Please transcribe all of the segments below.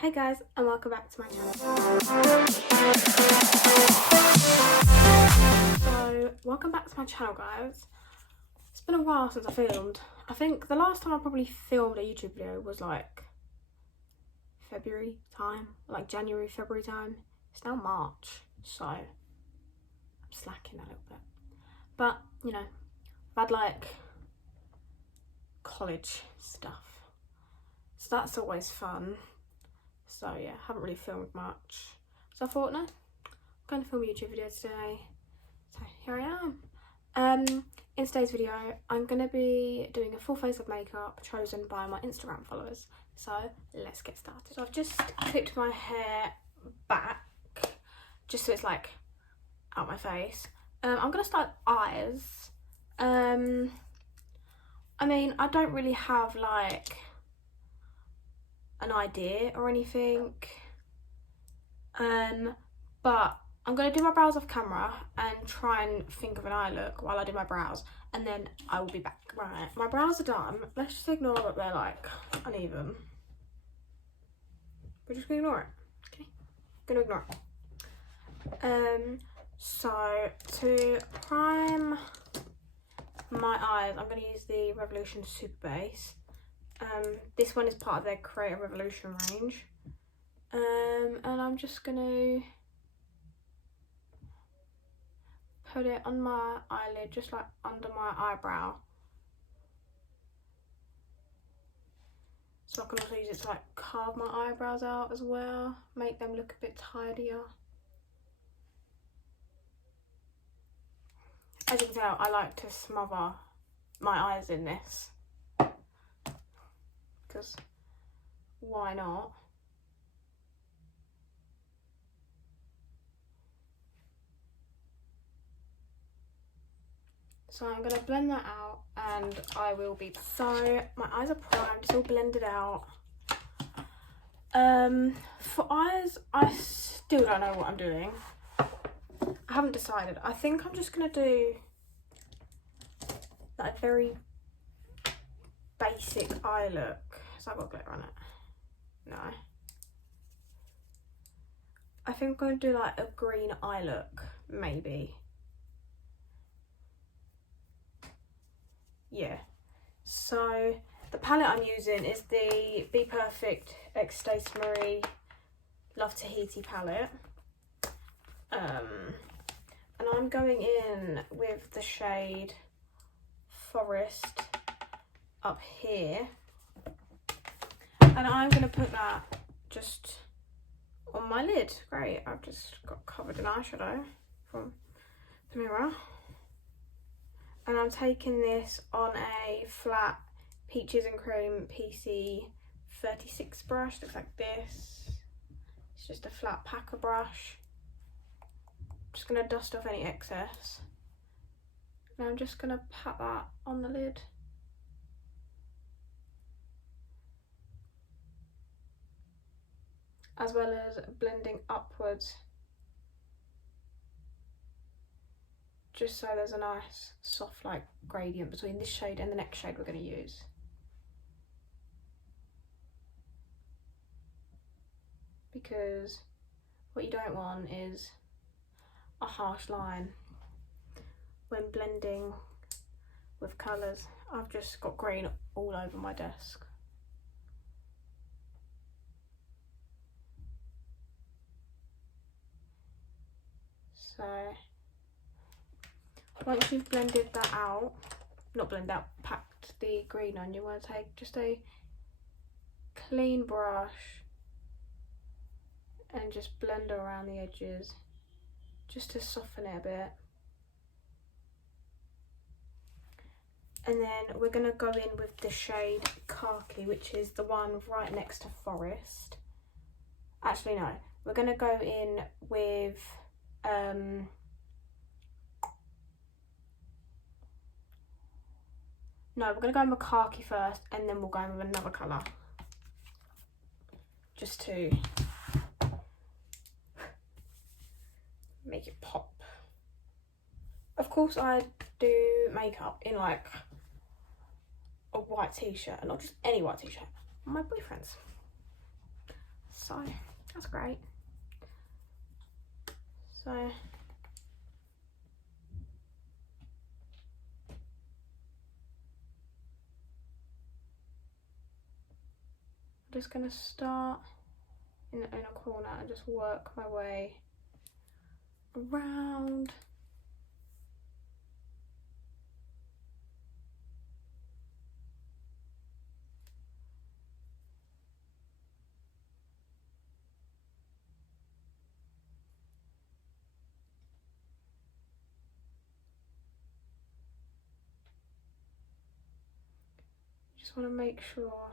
Hey guys, and welcome back to my channel. So, welcome back to my channel, guys. It's been a while since I filmed. I think the last time I probably filmed a YouTube video was like February time, like January, February time. It's now March, so I'm slacking a little bit. But, you know, I've had like college stuff, so that's always fun. So yeah, haven't really filmed much. So I thought, no, I'm going to film a YouTube video today. So here I am. In today's video, I'm going to be doing a full face of makeup chosen by my Instagram followers. So let's get started. So I've just clipped my hair back, just so it's like out my face. I'm going to start eyes. I mean, I don't really have like an idea or anything, but I'm gonna do my brows off camera and try and think of an eye look while I do my brows, and then I will be back. Right, my brows are done. Let's just ignore that they're like uneven. We're just gonna ignore it. Okay, gonna ignore it. So to prime my eyes, I'm gonna use the Revolution Super Base. This one is part of their Create a Revolution range. And I'm just gonna put it on my eyelid, just like under my eyebrow. So I can also use it to like carve my eyebrows out as well, make them look a bit tidier. As you can tell, I like to smother my eyes in this, because why not? So I'm going to blend that out and I will be back. So my eyes are primed, it's all blended out. For eyes, I still don't know what I'm doing. I haven't decided. I think I'm just going to do like a very basic eye look. So I've got glitter on it. No. I think I'm going to do like a green eye look, maybe. Yeah, so the palette I'm using is the Be Perfect X Stacey Marie Love Tahiti palette, and I'm going in with the shade Forest up here, and I'm going to put that just on my lid. Great, I've just got covered in eyeshadow from the mirror. And I'm taking this on a flat Peaches and Cream PC 36 brush. Looks like this. It's just a flat packer brush. Just going to dust off any excess. And I'm just going to pat that on the lid. As well as blending upwards, just so there's a nice soft like gradient between this shade and the next shade we're going to use. Because what you don't want is a harsh line when blending with colours. I've just got green all over my desk. So once you've blended that out, not blended out, packed the green on, you want to take just a clean brush and just blend around the edges just to soften it a bit. And then we're going to go in with the shade Khaki, which is the one right next to Forest. Actually no, we're going to go in with no, we're going to go in with Khaki first, and then we'll go in with another colour. Just to make it pop. Of course, I do makeup in like a white t-shirt, and not just any white t-shirt, my boyfriend's. So so that's great. So I'm just going to start in a corner and just work my way around. Just want to make sure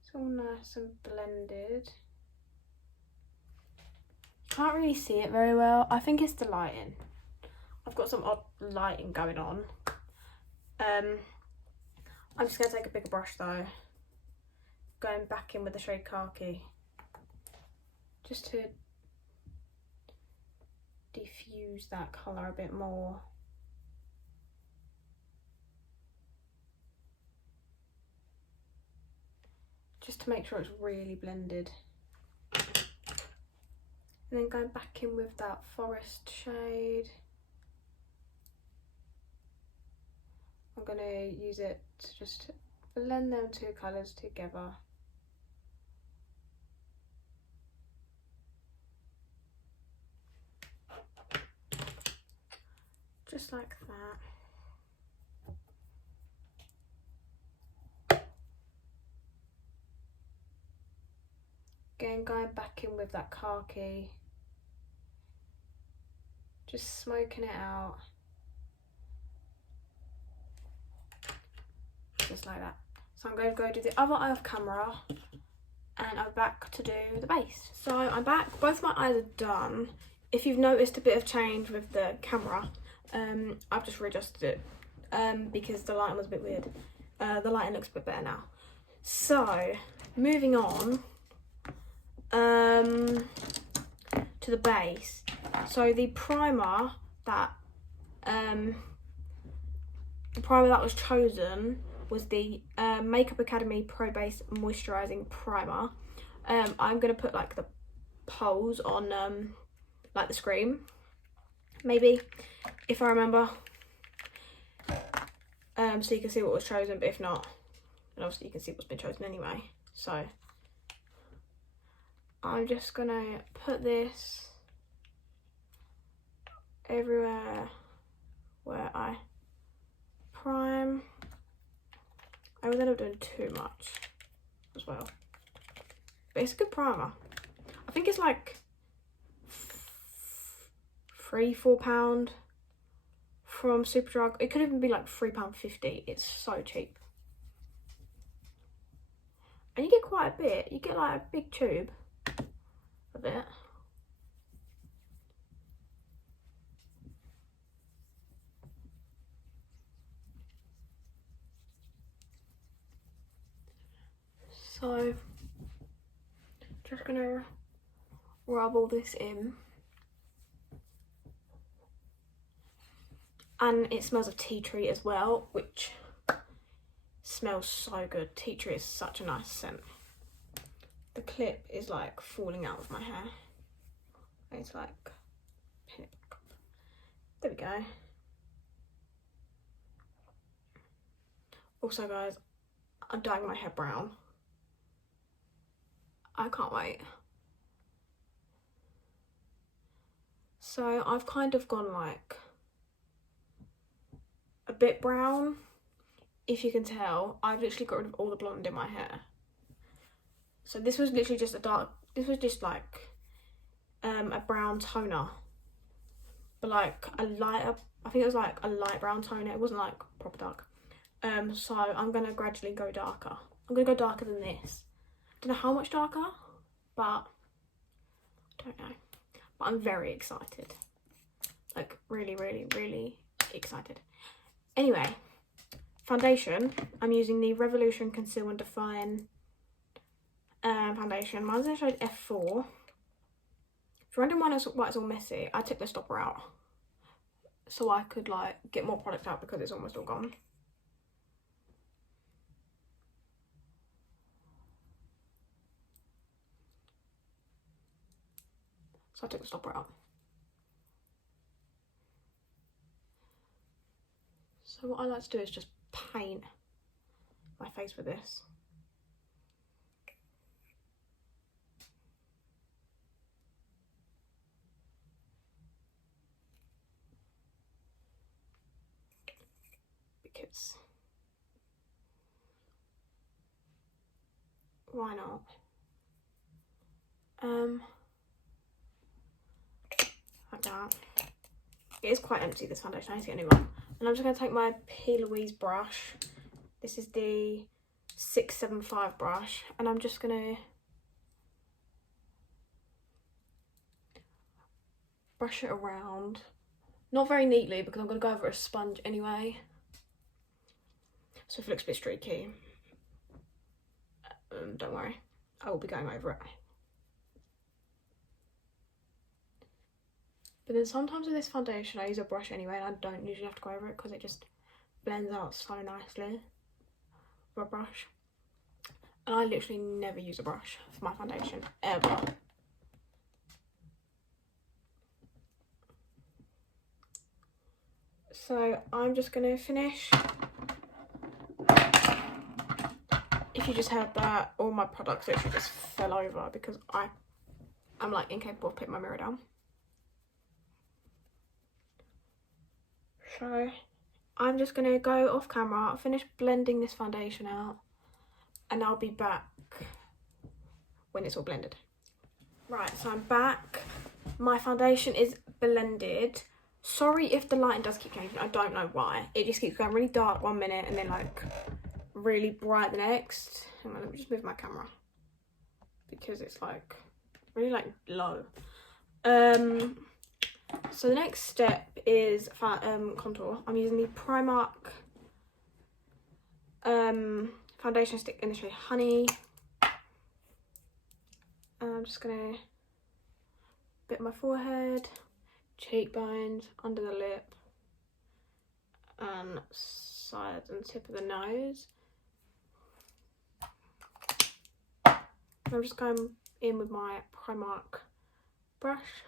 it's all nice and blended. Can't really see it very well. I think it's the lighting. I've got some odd lighting going on. I'm just going to take a bigger brush though. Going back in with the shade Khaki. Just to diffuse that colour a bit more. Just to make sure it's really blended. And then going back in with that forest shade. I'm going to use it to just blend them two colours together. Just like that. Again, going back in with that Khaki. Just smoking it out. Just like that. So I'm going to go do the other eye off camera and I'm back to do the base. So I'm back, both my eyes are done. If you've noticed a bit of change with the camera, I've just readjusted it because the lighting was a bit weird. The lighting looks a bit better now. So moving on to the base. So the primer that was chosen was the Makeup Academy Pro Base Moisturizing Primer. I'm gonna put like the poles on like the screen, maybe, if I remember, so you can see what was chosen, but if not, then obviously you can see what's been chosen anyway. So I'm just gonna put this everywhere where I prime. I was ended up doing too much as well, but it's a good primer. I think it's like £3-4 from Superdrug. It could even be like £3.50. It's so cheap, and you get quite a bit. You get like a big tube of it. So just gonna rub all this in, and it smells of tea tree as well, which smells so good. Tea tree is such a nice scent. The clip is like falling out of my hair. It's like pink. There we go. Also guys, I'm dyeing my hair brown. I can't wait. So I've kind of gone like a bit brown. If you can tell, I've literally got rid of all the blonde in my hair. So this was literally just this was just like a brown toner, but like a lighter, I think it was like a light brown toner. It wasn't like proper dark. So I'm gonna gradually go darker. I'm gonna go darker than this. Don't know how much darker, but I don't know. But I'm very excited. Like really, really, really excited. Anyway, foundation. I'm using the Revolution Conceal and Define foundation. Mine's in shade F4. If you're wondering why it's all messy, I took the stopper out so I could like get more product out because it's almost all gone. So I took the stopper out. So what I like to do is just paint my face with this. Because why not? Like that. It is quite empty, this foundation. I need to get a new one. And I'm just going to take my P. Louise brush. This is the 675 brush. And I'm just going to brush it around. Not very neatly because I'm going to go over a sponge anyway. So if it looks a bit streaky, don't worry. I will be going over it. But then sometimes with this foundation I use a brush anyway and I don't usually have to go over it because it just blends out so nicely with a brush. And I literally never use a brush for my foundation, ever. So I'm just going to finish. If you just heard that, all my products literally just fell over because I'm like incapable of putting my mirror down. So I'm just going to go off camera, finish blending this foundation out, and I'll be back when it's all blended. Right, so I'm back. My foundation is blended. Sorry if the lighting does keep changing, I don't know why. It just keeps going really dark one minute and then like really bright the next. Hang on, let me just move my camera because it's like really like low. So the next step is contour. I'm using the Primark foundation stick in the shade Honey. And I'm just gonna bit my forehead, cheekbones, under the lip, and sides and tip of the nose. I'm just going in with my Primark brush.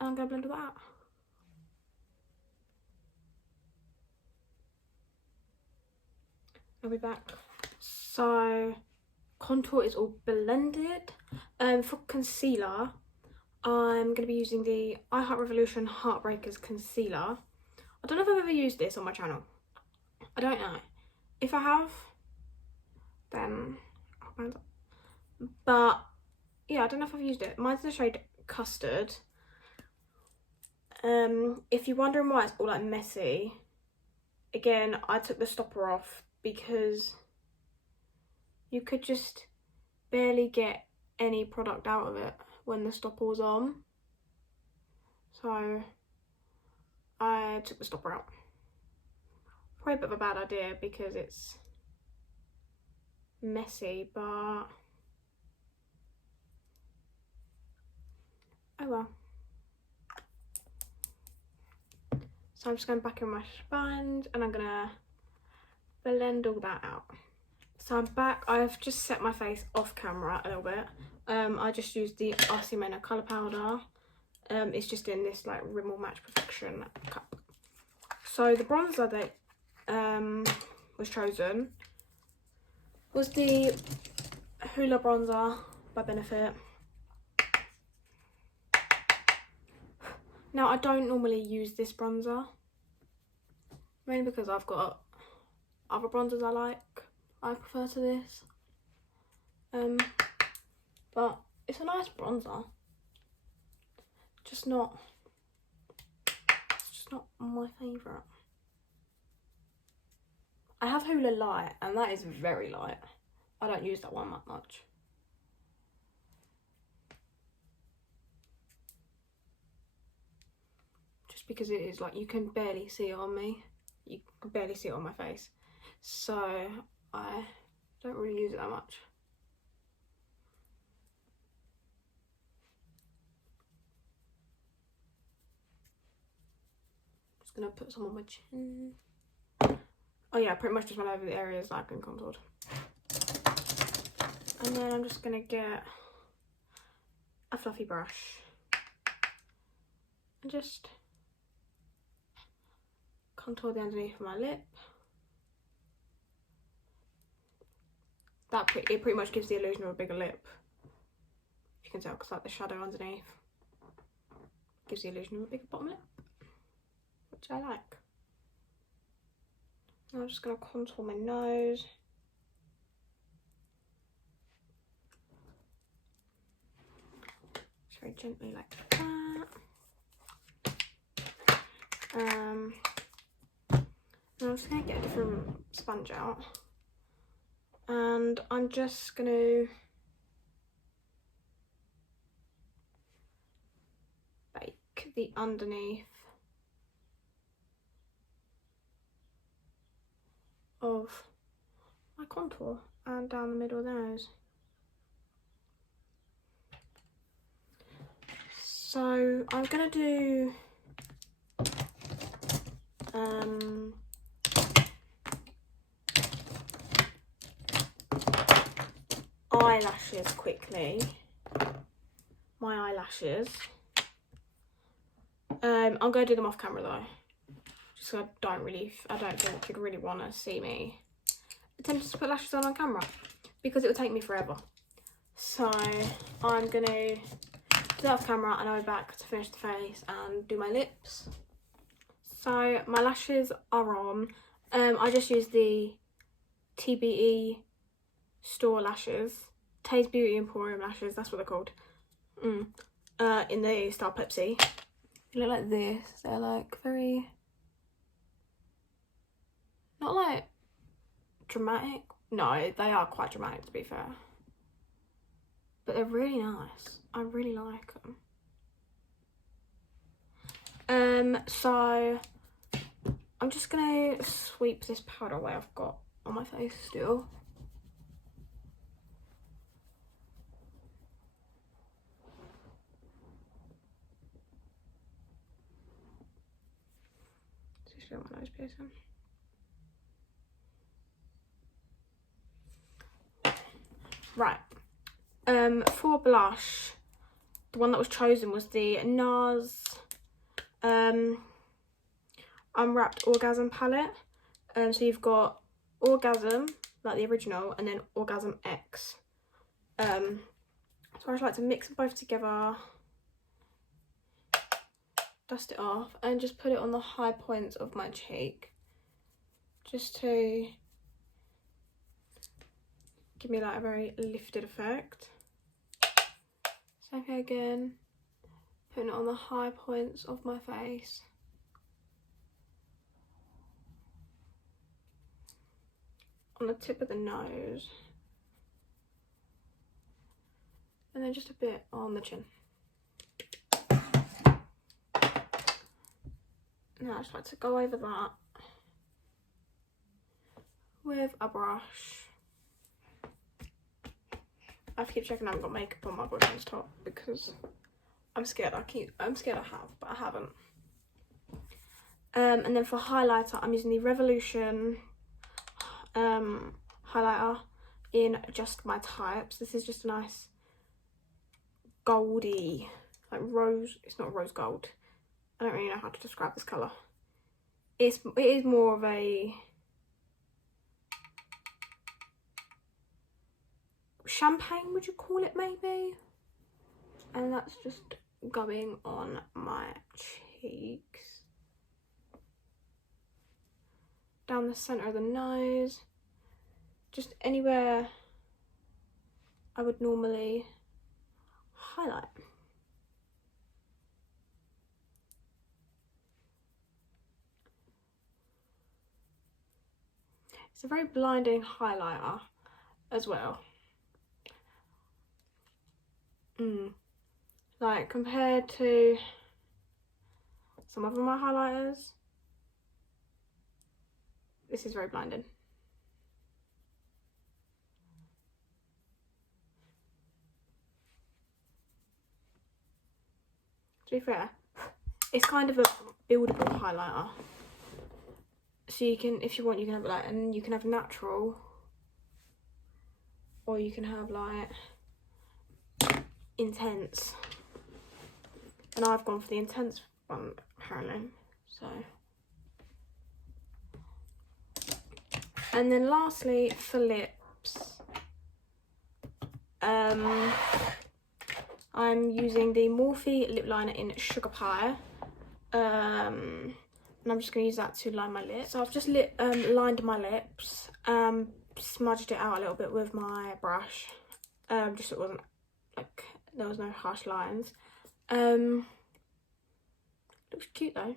And I'm going to blend that out. I'll be back. So, contour is all blended. For concealer, I'm going to be using the I Heart Revolution Heartbreakers Concealer. I don't know if I've ever used this on my channel. I don't know. If I have, then I'll find out. But, yeah, I don't know if I've used it. Mine's in the shade Custard. If you're wondering why it's all like messy, again, I took the stopper off because you could just barely get any product out of it when the stopper was on. So I took the stopper out. Probably a bit of a bad idea because it's messy, but oh well. So I'm just going back in my sponge and I'm gonna blend all that out. So I'm back. I've just set my face off camera a little bit. I just used the RC Mena colour powder. It's just in this like Rimmel Match Perfection cup. So the bronzer that was chosen was the Hoola bronzer by Benefit. Now I don't normally use this bronzer, mainly because I've got other bronzers I prefer to this. But it's a nice bronzer. It's just not my favourite. I have Hoola Light and that is very light. I don't use that one that much. Just because it is like, you can barely see it on me. You can barely see it on my face. So I don't really use it that much. Just gonna put some on my chin. Oh yeah, pretty much just went over the areas that I've been contoured. And then I'm just gonna get a fluffy brush and just contour the underneath of my lip. It pretty much gives the illusion of a bigger lip. You can tell because like the shadow underneath gives the illusion of a bigger bottom lip, which I like. Now I'm just going to contour my nose. Just very gently like that. Now I'm just going to get a different sponge out. And I'm just going to bake the underneath of my contour and down the middle of the nose. So I'm going to do eyelashes quickly. My eyelashes. I'm going to do them off camera though. Just so I don't think you'd really want to see me attempting to put lashes on camera because it would take me forever. So I'm going to do that off camera and I'll be back to finish the face and do my lips. So my lashes are on. I just used the TBE store lashes, Tay's Beauty Emporium lashes, that's what they're called, in the style Pepsi. They look like this. They're like very, not like dramatic. No, they are quite dramatic to be fair. But they're really nice. I really like them. So I'm just gonna sweep this powder away I've got on my face still. Show my nose piercing. Right. For blush, the one that was chosen was the NARS Unwrapped Orgasm palette. So you've got Orgasm, like the original, and then Orgasm X. So I just like to mix them both together, dust it off, and just put it on the high points of my cheek, just to give me like a very lifted effect. So okay, again, putting it on the high points of my face. On the tip of the nose. And then just a bit on the chin. Now I just like to go over that with a brush. I have to keep checking I haven't got makeup on my boyfriend's top because I'm scared I have, but I haven't. And then for highlighter, I'm using the Revolution highlighter in Just My Types. This is just a nice goldy, like rose, it's not rose gold. I don't really know how to describe this colour. It is more of a champagne, would you call it maybe? And that's just going on my cheeks. Down the centre of the nose. Just anywhere I would normally highlight. It's a very blinding highlighter as well. Like compared to some of my highlighters, this is very blinding. To be fair, it's kind of a buildable highlighter. So you can, if you want, you can have like, and you can have natural, or you can have like intense. And I've gone for the intense one, apparently. So. And then lastly, for lips, I'm using the Morphe lip liner in Sugar Pie. And I'm just going to use that to line my lips. So I've just lined my lips, smudged it out a little bit with my brush, just so it wasn't, like, there was no harsh lines. Looks cute though.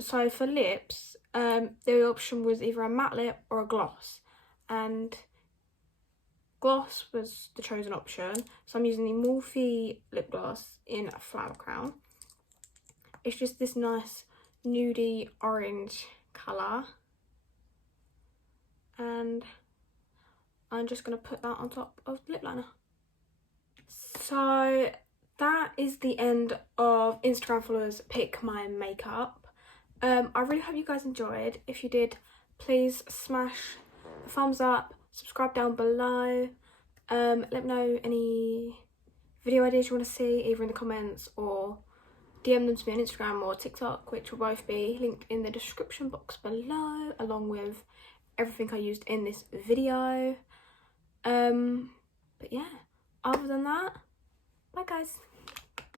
So for lips, the option was either a matte lip or a gloss, and gloss was the chosen option. So I'm using the Morphe lip gloss in Flower Crown. It's just this nice nudie orange colour, and I'm just going to put that on top of the lip liner. So that is the end of Instagram followers pick my makeup. I really hope you guys enjoyed. If you did, please smash the thumbs up, subscribe down below. Let me know any video ideas you want to see, either in the comments or DM them to me on Instagram or TikTok, which will both be linked in the description box below, along with everything I used in this video. But yeah, other than that, bye guys.